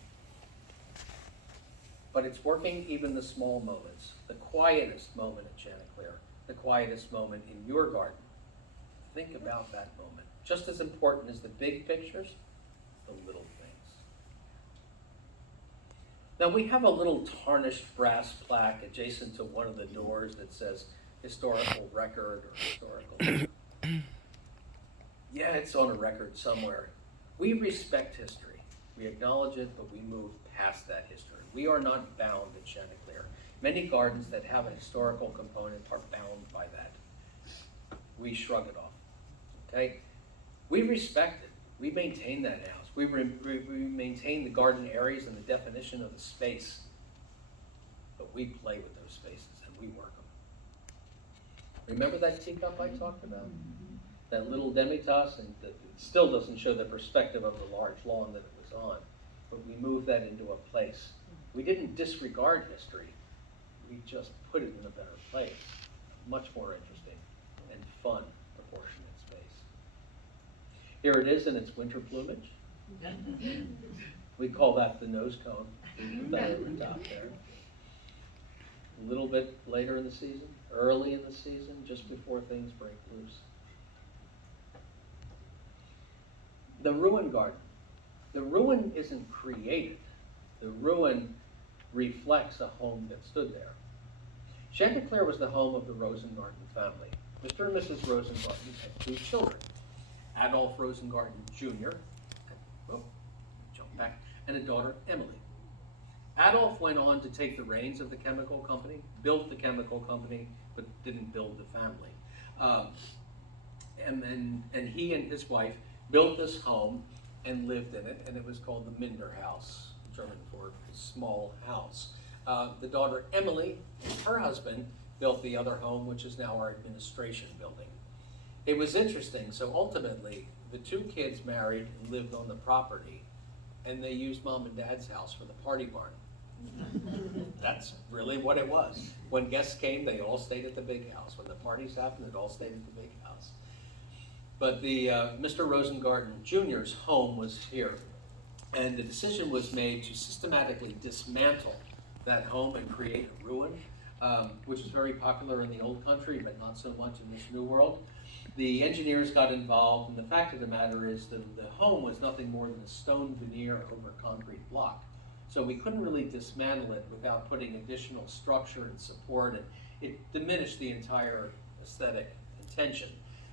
But it's working even the small moments, the quietest moment at Chanticleer, the quietest moment in your garden. Think about that moment. Just as important as the big pictures, the little things. Now we have a little tarnished brass plaque adjacent to one of the doors that says historical record or historical. Yeah, it's on a record somewhere. We respect history. We acknowledge it, but we move past that history. We are not bound at Chanticleer. Many gardens that have a historical component are bound by that. We shrug it off. Okay? We respect it. We maintain that house. We maintain the garden areas and the definition of the space. But we play with those spaces and we work them. Remember that teacup I talked about? That little demi-tasse, and it still doesn't show the perspective of the large lawn that it was on. But we moved that into a place. We didn't disregard history. We just put it in a better place. Much more interesting and fun, proportionate space. Here it is in its winter plumage. We call that the nose cone. We put that over top there. A little bit later in the season, early in the season, just before things break loose. The ruin garden. The ruin isn't created. The ruin reflects a home that stood there. Chanticleer was the home of the Rosengarten family. Mr. and Mrs. Rosengarten had 2 children, Adolf Rosengarten Jr., jump back, and a daughter, Emily. Adolf went on to take the reins of the chemical company, built the chemical company, but didn't build the family. And he and his wife built this home and lived in it, and it was called the Minder House, German for small house. The daughter Emily and her husband built the other home, which is now our administration building. It was interesting. So ultimately, the 2 kids married and lived on the property, and they used mom and dad's house for the party barn. That's really what it was. When guests came, they all stayed at the big house. When the parties happened, they all stayed at the big house. But the Mr. Rosengarten Jr.'s home was here, and the decision was made to systematically dismantle that home and create a ruin, which is very popular in the old country, but not so much in this new world. The engineers got involved, and the fact of the matter is the home was nothing more than a stone veneer over a concrete block. So we couldn't really dismantle it without putting additional structure and support, and it diminished the entire aesthetic intention.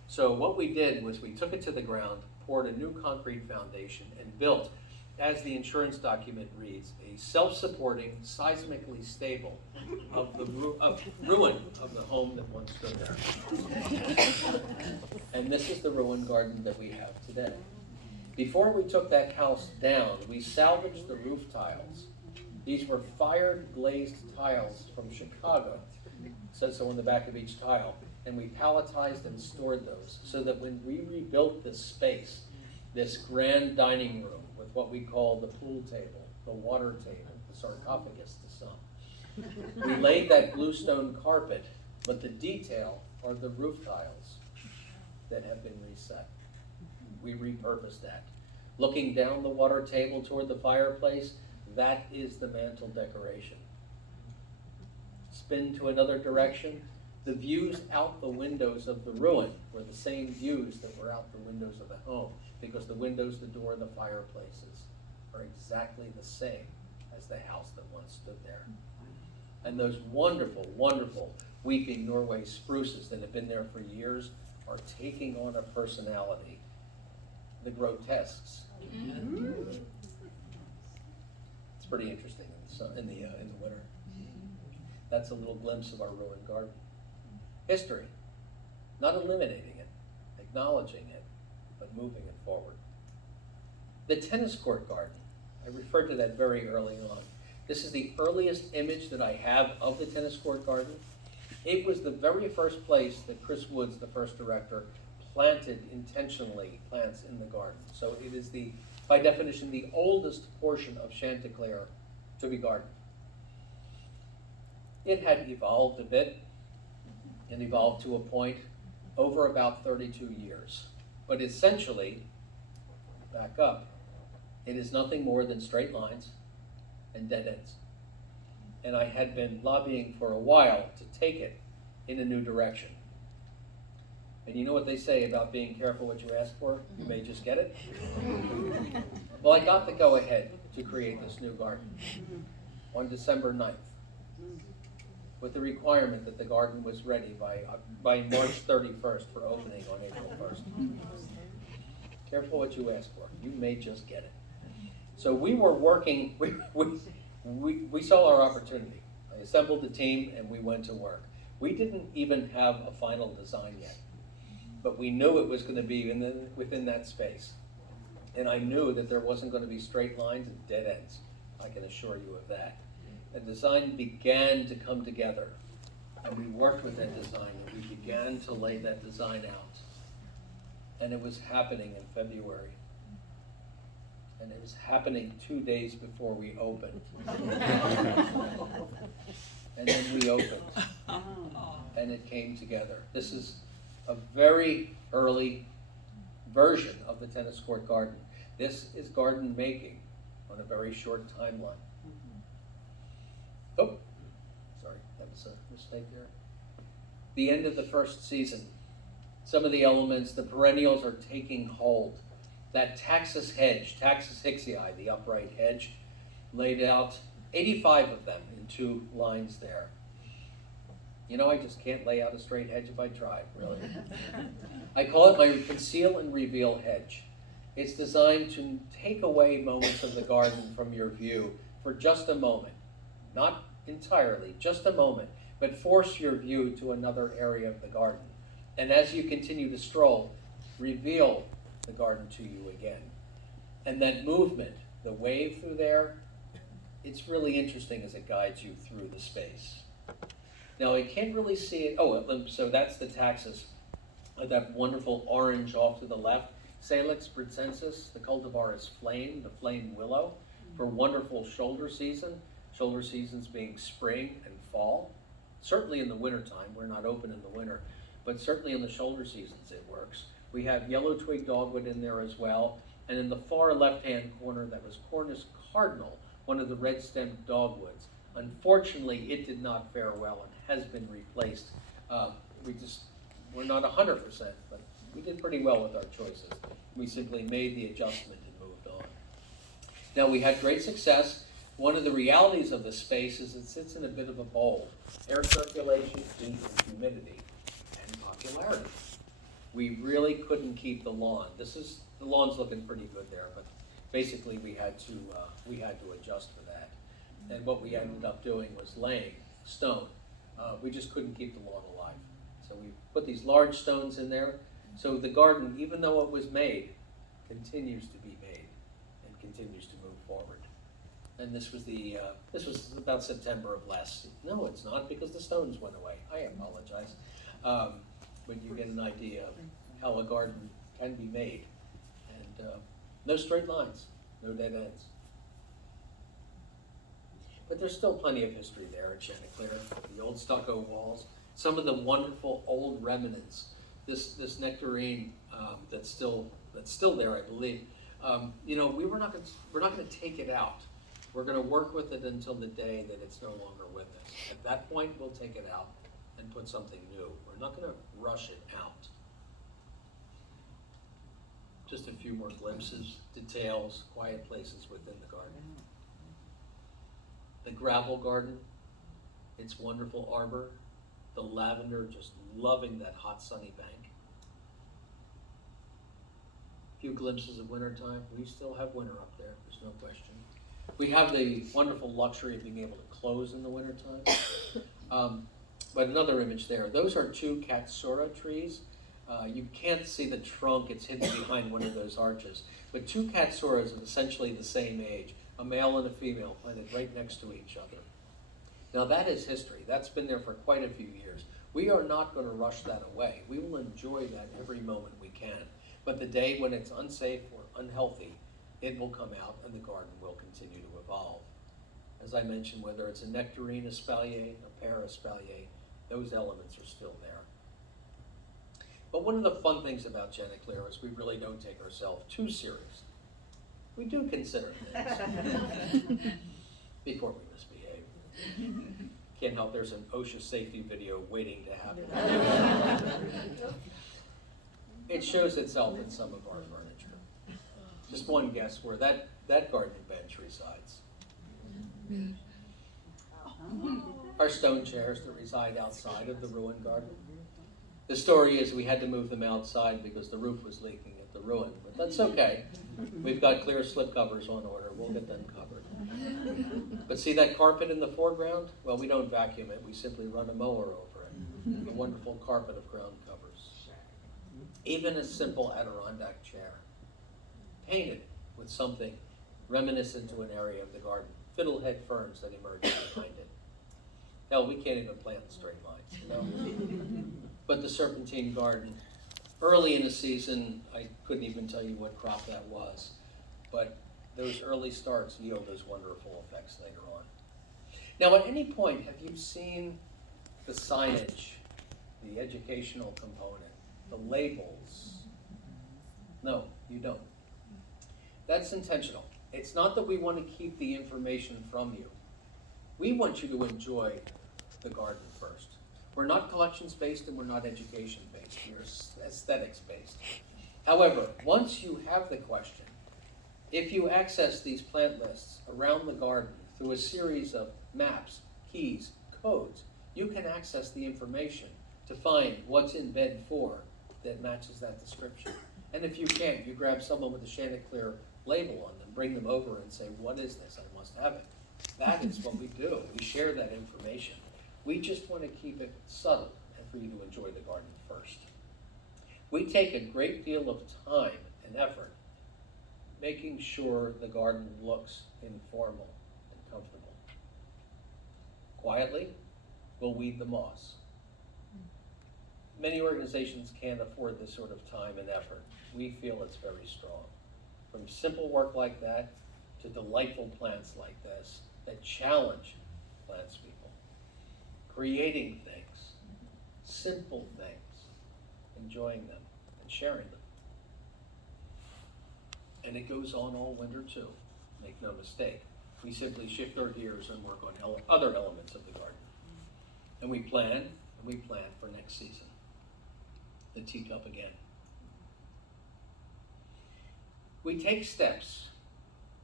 So what we did was we took it to the ground, poured a new concrete foundation, and built, as the insurance document reads, a self-supporting, seismically stable ruin of the home that once stood there. And this is the ruin garden that we have today. Before we took that house down, we salvaged the roof tiles. These were fired glazed tiles from Chicago. It says so on the back of each tile. and we palletized and stored those so that when we rebuilt this space, this grand dining room with what we call the pool table, the water table, the sarcophagus to some, we laid that bluestone carpet, but the detail are the roof tiles that have been reset. We repurposed that. Looking down the water table toward the fireplace, that is the mantle decoration. Spin to another direction, the views out the windows of the ruin were the same views that were out the windows of the home, because the windows, the door, the fireplaces are exactly the same as the house that once stood there. And those wonderful, wonderful weeping Norway spruces that have been there for years are taking on a personality. The grotesques. It's pretty interesting in the winter. That's a little glimpse of our ruined garden. History, not eliminating it, acknowledging it, but moving it forward. The tennis court garden, I referred to that very early on. This is the earliest image that I have of the tennis court garden. It was the very first place that Chris Woods, the first director, planted intentionally plants in the garden. So it is by definition, the oldest portion of Chanticleer to be gardened. It had evolved a bit and evolved to a point over about 32 years. But essentially, back up, it is nothing more than straight lines and dead ends. And I had been lobbying for a while to take it in a new direction. And you know what they say about being careful what you ask for? You may just get it. Well, I got the go-ahead to create this new garden on December 9th, with the requirement that the garden was ready by March 31st for opening on April 1st. Careful what you ask for. You may just get it. So we were working, we saw our opportunity. I assembled the team and we went to work. We didn't even have a final design yet, but we knew it was going to be within that space. And I knew that there wasn't going to be straight lines and dead ends. I can assure you of that. The design began to come together, and we worked with that design, and we began to lay that design out. And it was happening in February. And it was happening 2 days before we opened. And then we opened, and it came together. This is a very early version of the tennis court garden. This is garden making on a very short timeline. Oh, sorry, that was a mistake there. The end of the first season. Some of the elements, the perennials are taking hold. That Taxus hedge, Taxus hicksii, the upright hedge, laid out 85 of them in 2 lines there. You know, I just can't lay out a straight hedge if I tried, really. I call it my conceal and reveal hedge. It's designed to take away moments of the garden from your view for just a moment. Not entirely, just a moment, but force your view to another area of the garden. And as you continue to stroll, reveal the garden to you again. And that movement, the wave through there, it's really interesting as it guides you through the space. Now, I can't really see it. Oh, so that's the Taxus, that wonderful orange off to the left. Salix britsensis, the cultivar is flame, the flame willow, for wonderful shoulder season. Shoulder seasons being spring and fall. Certainly in the wintertime, we're not open in the winter, but certainly in the shoulder seasons it works. We have yellow twig dogwood in there as well, and in the far left-hand corner, that was Cornus cardinal, one of the red-stemmed dogwoods. Unfortunately, it did not fare well and has been replaced. We're not 100%, but we did pretty well with our choices. We simply made the adjustment and moved on. Now, we had great success. One of the realities of the space is it sits in a bit of a bowl. Air circulation, heat, and humidity, and popularity. We really couldn't keep the lawn. The lawn's looking pretty good there, but basically we had to adjust for that. And what we ended up doing was laying stone. We just couldn't keep the lawn alive. So we put these large stones in there. So the garden, even though it was made, continues to be made and continues to move forward. And this was about September of last. No, it's not, because the stones went away. I apologize. when you get an idea of how a garden can be made. And no straight lines, no dead ends. But there's still plenty of history there at Chanticleer. The old stucco walls, some of the wonderful old remnants. This nectarine that's still there, I believe. We're not going to take it out. We're going to work with it until the day that it's no longer with us. At that point, we'll take it out and put something new. We're not going to rush it out. Just a few more glimpses, details, quiet places within the garden. The gravel garden, its wonderful arbor, the lavender, just loving that hot sunny bank. A few glimpses of wintertime. We still have winter up there, there's no question. We have the wonderful luxury of being able to close in the wintertime. But another image there, those are two Katsura trees. You can't see the trunk, it's hidden behind one of those arches. But two Katsuras of essentially the same age, a male and a female, planted right next to each other. Now that is history. That's been there for quite a few years. We are not going to rush that away. We will enjoy that every moment we can. But the day when it's unsafe or unhealthy, it will come out and the garden will continue to evolve. As I mentioned, whether it's a nectarine espalier, a pear espalier, those elements are still there. But one of the fun things about Chanticleer is we really don't take ourselves too seriously. We do consider things before we misbehave. Can't help, there's an OSHA safety video waiting to happen. It shows itself in some of our furniture. Just one guess where that garden bench resides. Our stone chairs that reside outside of the ruined garden. The story is we had to move them outside because the roof was leaking at the ruin, but that's okay. We've got clear slip covers on order. We'll get them covered. But see that carpet in the foreground? Well, we don't vacuum it. We simply run a mower over it. A wonderful carpet of ground covers. Even a simple Adirondack chair, painted with something reminiscent to an area of the garden. Fiddlehead ferns that emerge behind it. Hell, we can't even plant in straight lines, you know? But the serpentine garden, early in the season, I couldn't even tell you what crop that was, but those early starts yield those wonderful effects later on. Now, at any point, have you seen the signage, the educational component, the labels? No, you don't. That's intentional. It's not that we want to keep the information from you. We want you to enjoy the garden first. We're not collections-based and we're not education-based. We're aesthetics-based. However, once you have the question, if you access these plant lists around the garden through a series of maps, keys, codes, you can access the information to find what's in bed 4 that matches that description. And if you can't, you grab someone with a Chanticleer label on them, bring them over and say, what is this? I must have it. That is what we do. We share that information. We just want to keep it subtle and for you to enjoy the garden first. We take a great deal of time and effort making sure the garden looks informal and comfortable. Quietly, we'll weed the moss. Many organizations can't afford this sort of time and effort. We feel it's very strong. From simple work like that to delightful plants like this that challenge plants people. Creating things, simple things, enjoying them, and sharing them. And it goes on all winter too, make no mistake. We simply shift our gears and work on other elements of the garden. And we plan for next season. The teacup again. We take steps.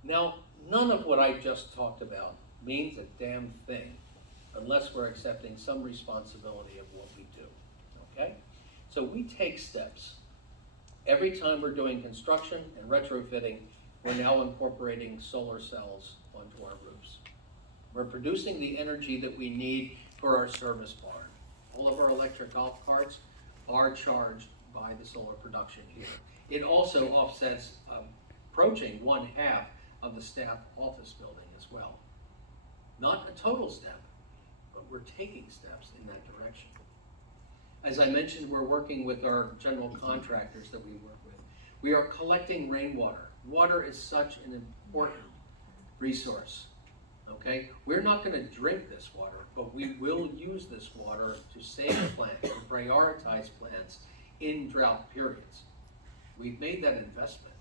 Now, none of what I just talked about means a damn thing unless we're accepting some responsibility of what we do, okay? So we take steps. Every time we're doing construction and retrofitting, we're now incorporating solar cells onto our roofs. We're producing the energy that we need for our service barn. All of our electric golf carts are charged by the solar production here. It also offsets approaching 1/2 of the staff office building as well. Not a total step, but we're taking steps in that direction. As I mentioned, we're working with our general contractors that we work with. We are collecting rainwater. Water is such an important resource, okay? We're not gonna drink this water, but we will use this water to save plants, to prioritize plants in drought periods. We've made that investment.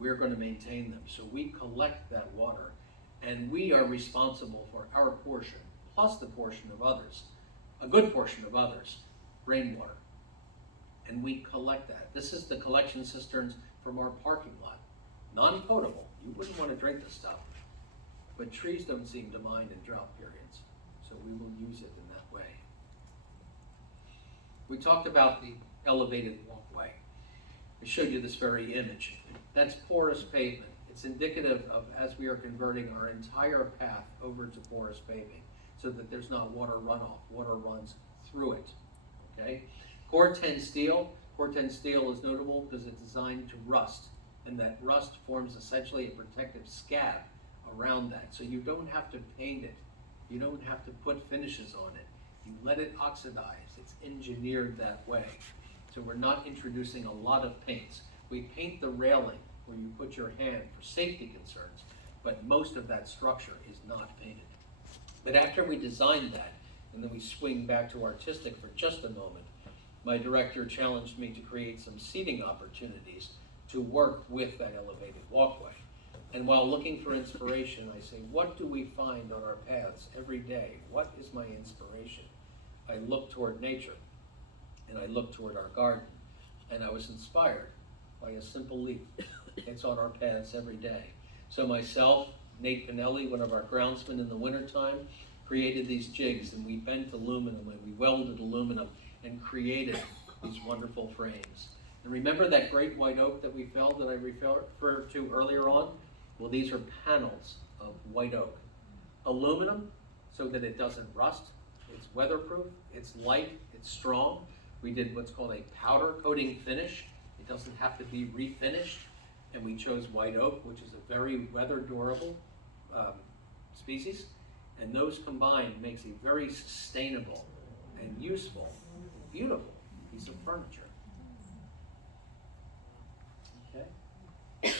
We're gonna maintain them. So we collect that water, and we are responsible for our portion, plus the portion of others, a good portion of others, rainwater. And we collect that. This is the collection cisterns from our parking lot. Non-potable, you wouldn't want to drink this stuff. But trees don't seem to mind in drought periods, so we will use it in that way. We talked about the elevated walkway. I showed you this very image. That's porous pavement. It's indicative of as we are converting our entire path over to porous paving so that there's not water runoff. Water runs through it, okay? Core 10 steel. Core 10 steel is notable because it's designed to rust, and that rust forms essentially a protective scab around that. So you don't have to paint it. You don't have to put finishes on it. You let it oxidize. It's engineered that way. So we're not introducing a lot of paints. We paint the railing where you put your hand for safety concerns, but most of that structure is not painted. But after we designed that, and then we swing back to artistic for just a moment, my director challenged me to create some seating opportunities to work with that elevated walkway. And while looking for inspiration, I say, what do we find on our paths every day? What is my inspiration? I look toward nature, and I look toward our garden, and I was inspired by a simple leaf. It's on our paths every day. So myself, Nate Pinelli, one of our groundsmen in the wintertime, created these jigs, and we bent aluminum, and we welded aluminum, and created these wonderful frames. And remember that great white oak that we felled that I referred to earlier on? Well, these are panels of white oak. Aluminum, so that it doesn't rust. It's weatherproof, it's light, it's strong. We did what's called a powder coating finish. It doesn't have to be refinished. And we chose white oak, which is a very weather durable species. And those combined makes a very sustainable and useful, beautiful piece of furniture. Okay.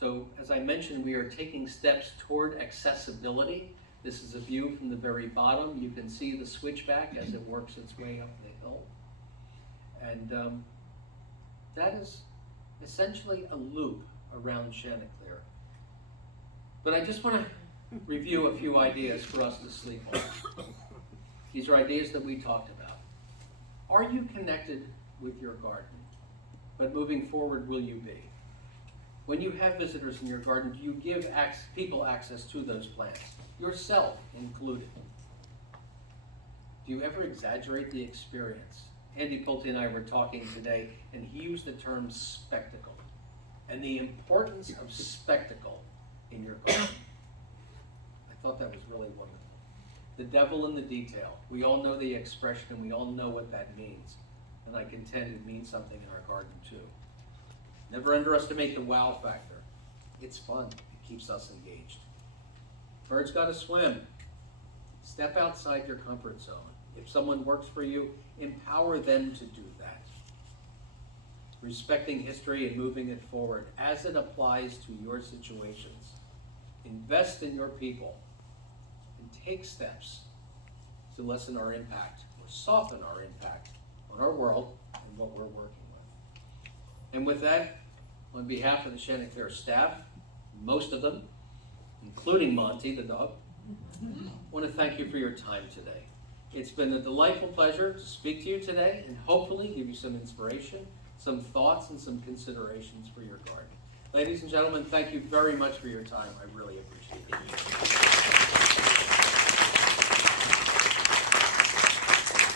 So as I mentioned, we are taking steps toward accessibility. This is a view from the very bottom. You can see the switchback as it works its way up the hill. And that is essentially a loop around Chanticleer. But I just want to review a few ideas for us to sleep on. These are ideas that we talked about. Are you connected with your garden? But moving forward, will you be? When you have visitors in your garden, do you give people access to those plants, yourself included? Do you ever exaggerate the experience? Andy Pulte and I were talking today, and he used the term spectacle, and the importance of spectacle in your garden. I thought that was really wonderful. The devil in the detail. We all know the expression, and we all know what that means. And I contend it means something in our garden too. Never underestimate the wow factor. It's fun. It keeps us engaged. Birds gotta swim. Step outside your comfort zone. If someone works for you, empower them to do that. Respecting history and moving it forward as it applies to your situations. Invest in your people and take steps to lessen our impact or soften our impact on our world and what we're working with. And with that, on behalf of the Chanticleer staff, most of them, including Monty the dog, I want to thank you for your time today. It's been a delightful pleasure to speak to you today and hopefully give you some inspiration, some thoughts, and some considerations for your garden. Ladies and gentlemen, thank you very much for your time. I really appreciate it.